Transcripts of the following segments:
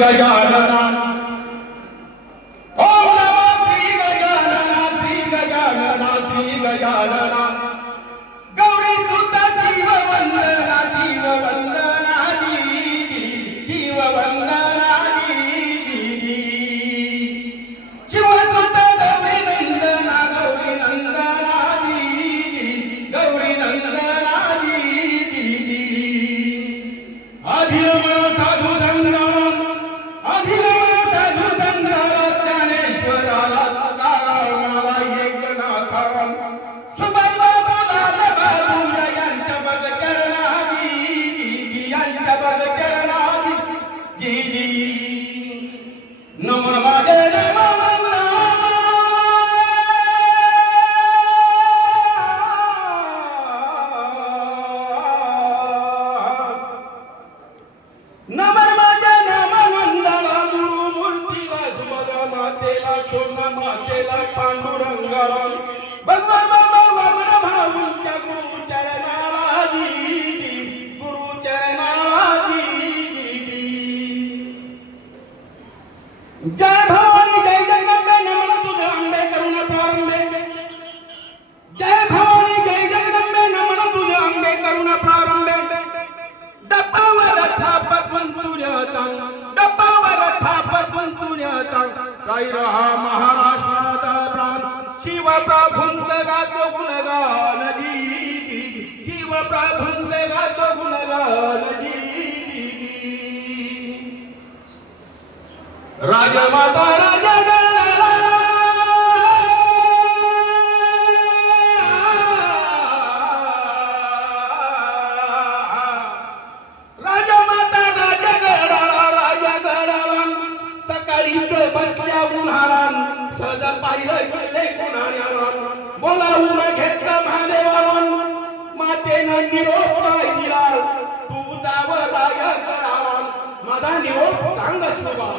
गजानना ओम नमो श्री गजानना श्री गजानना श्री गजानना गौरी सुत शिव वंदना शिव वंदना दीदी शिव वंदना दीदी शिव सुत गौरी नंदना दीदी गौरी नंदना दीदी आधिल मन साधू संगम आधिल मन साधू संगाला ज्ञानेश्वराला तुकारामाला एकनाथाराम सुबैला बोलाला बाबूरा यांच्या बग करणारी यांच्या बग करणारी दीदी नमन माझे नमनला नमन माझे नमनंदला गुरु मूर्तीला सुभद्रा मातेला सोना मातेला पांडुरंगाला भगवान बाबा वामन भाऊंच्या गुरु चरणाला दीदी गुरु चरणाला दीदी जय भवानी जय जगदंबे नमन तुझे अंबे करुण प्रारंभे जय भवानी जय जगदंबे नमन तुझे अंबे करुण प्रारंभे डब्बावर थापटून तुझ्या डब्बावर थापटून तुझ्या काही रहा महाराष्ट्राचा प्राण शिव प्रभूंचे गातो गुणगान दीदी शिव प्रभूंचे गातो गुणगान दीदी राजमाता राजगणा राजमाता राजगणा सकाळीच बसल्या उन्हाळ्यान सहज पाहिलं किल्ले कोणाला बोलावून घेतलं महादेवाला मातेनं निरोप दिला तू जावराय करावा माझा निरोप सांग शोभा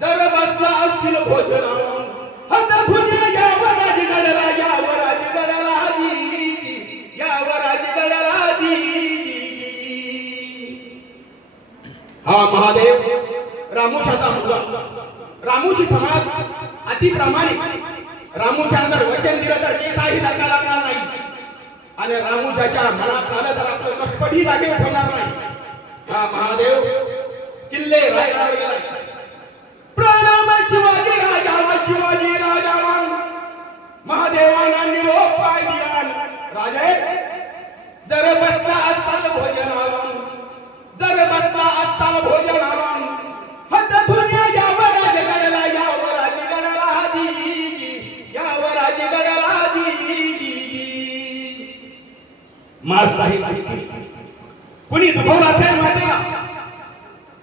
जर बसला असतील भोजनावर हत धुन्या यावर राजगडला यावर राजगडला दीदी यावर राजगडला दीदी हा महादेव रामुशाचा मुलगा रामुशी समाज अति प्रामाणिक रामुच्या नंतर वचन दिलं तर केसाही धक्का लागणार नाही आणि रामुशाच्या मनात आलं तर आपलं कष्टही जागेवर ठेवणार नाही हा महादेव किल्ले रायगडावर गेला प्रणाम शिवाजी राजाला महादेवांना निरोप पाय दिला राजे जर बसला असाल भोजनाला जर बसला असाल भोजनाला हत धुन्या यावर राजगडला दीदी यावर राजगडला दीदी मास्ताही कुणी दुखवला असेल मातेला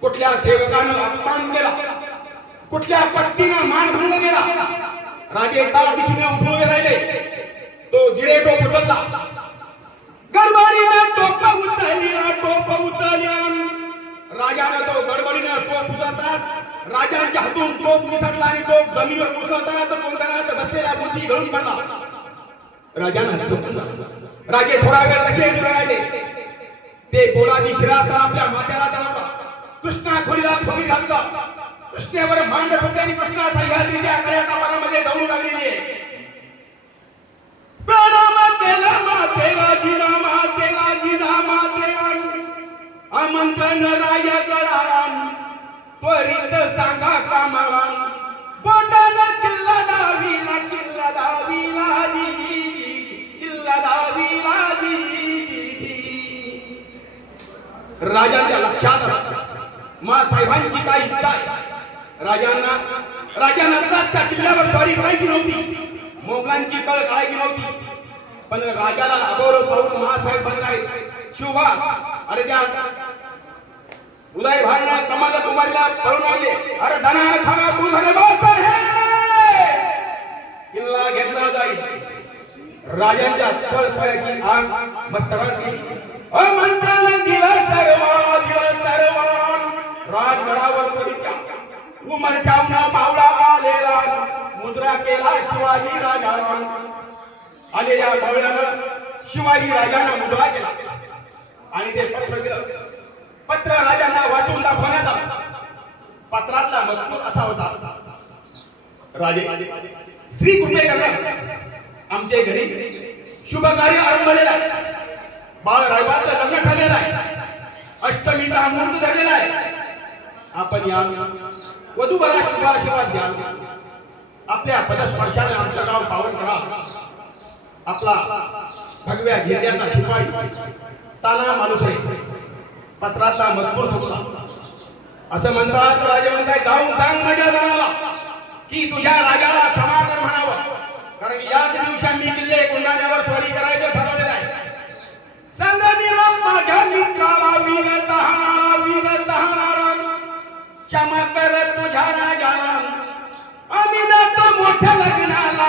कुठल्या सेवकानं अपमान केला कुठल्या पट्टीनं मानभंग केला राजे ताळ दिशेने उभे राहिले तो गिरे टोप उचलला गडबडीनं टोप उचलला राजानं तो गडबडीनं टोप उचलतात राजांच्या हातून टोप निसटला आणि टोप जमिनीवर उचलतात कोणत्या बसलेला बुद्धी घडून पडला राजानं राजे थोडा वेळ कसे उभे राहिले ते पोलादी शिराचा आपल्या माथ्याला चढवला कृष्णा खोलीला खोली घातला कृष्णेवर मांड ठोकल्याने कृष्णा सह्याद्रीच्या कड्याच्या पारामध्ये दौडू लागलेली आहे प्रणाम केला मातेला जिजा आमंत्रण रायगडाला त्वरित सांगा कामाला बोटानं किल्ला दावीला दीदी राजांच्या लक्षात मा साहेबांची काय इच्छा आहे राजांना त्या किल्ल्यावर स्वारी करायची नव्हती मोगलांची कळ काढायची नव्हती पण राजाला अगौरव पाहून महासाहेब म्हणतायत शुभा अरे त्या उदय भाईला कमाल कुमारीला पळून आणले अरे धना खाना तू म्हणे बाळासाहेब किल्ला घेतला जाईल राजांच्या तळपायाची आग मस्तकात गेली मंत्राला दिला सर्वान राजगडावर परित्या उमरच्यावना मावळा आलेला मुद्रा केला शिवाजी राजाला आलेल्या मावळ्यानं शिवाजी राजांना मुद्रा केला आणि ते पत्र दिलं पत्र राजांना वाचून दाखवण्यात आलं पत्रातला मजकूर असा होता. राजे श्री कृपे करा आमचे घरी शुभ कार्य आरंभलेला आहे. बाळ रायबाचं लग्न ठरलेलं आहे. अष्टमीचा मुहूर्त धरलेला आहे. आपण या वधूवरा शुभ आशीर्वाद द्या. आपल्या पदस्पर्शाने आमचं गाव पावन करा. आपला भगव्या घेऱ्याचा शिपाई ताना माणूस आहे. पत्रातला मजकूर संपला. असं म्हणतात राजे म्हणतात जाऊन सांग माझ्या राणाला की तुझ्या राजाला क्षमा कर म्हणावं. कारण याच दिवसांनी किल्ले कोंढाण्यावर स्वारी करायचं ठरवलेलं आहे. सांग माझ्या मित्राला विनतहारा क्षमा कर तुझ्या राजाला. आम्ही जातो मोठ्या लग्नाला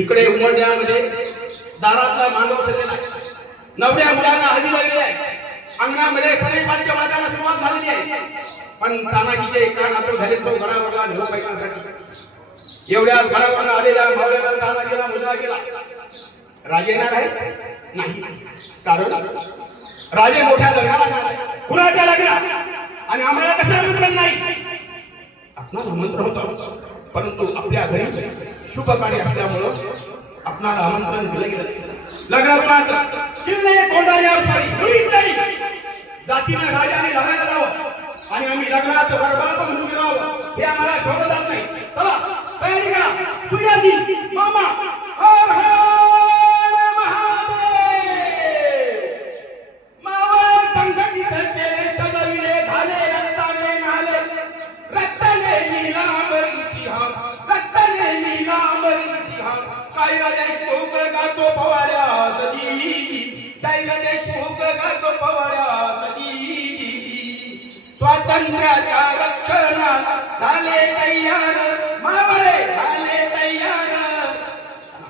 इकडे उमरड्यामध्ये दारातला मांडव सजलेला आहे. नवऱ्या मुलांना हळदी लागली आहे. अंगणामध्ये सगळे वाद्य वाजायला सुरुवात झालेली आहे. पण तानाजीचे कान आपण घरी तो गडावरला नेऊ पाहिजे. एवढ्या गडावरला आलेल्या मावळ्याला तानाजीला मुलगा गेला. राजे येणार आहे नाही. कारण राजे मोठ्या लग्नाला गेला. कुणाच्या लग्नात आणि आम्हाला कसं आमंत्रण नाही. आपणाला आमंत्रण होतं परंतु आपल्या घरी शुभ कार्य असल्यामुळं आपणाला आमंत्रण दिलं गेलं. लग्नात किल्ले कोंढाण्यावर स्वारी मुळीच नाही. जातीने राजाने लढायला जावं आणि आम्ही लग्नात बरबाद म्हणून गेलो हे आम्हाला शोभत जात नाही. चला तयारी करा. सूर्याजी मामा हर हर महादेव. मावळ संघटित केले सजविले झाले रक्ताने नाले. रक्ताने लीलांबर इतिहास काही देशमुख गातो पवाड्या सजी. काही देशमुख गातो पवाड्या सजी. स्वातंत्र्याच्या रक्षणाला झाले तयार. मावळे झाले तयार.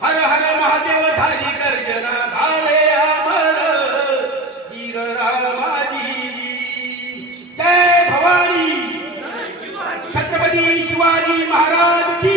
हर हर महादेव झाली गर्जना. झाले अमर वीर रामाजी. जय भवानी. छत्रपती शिवाजी महाराज की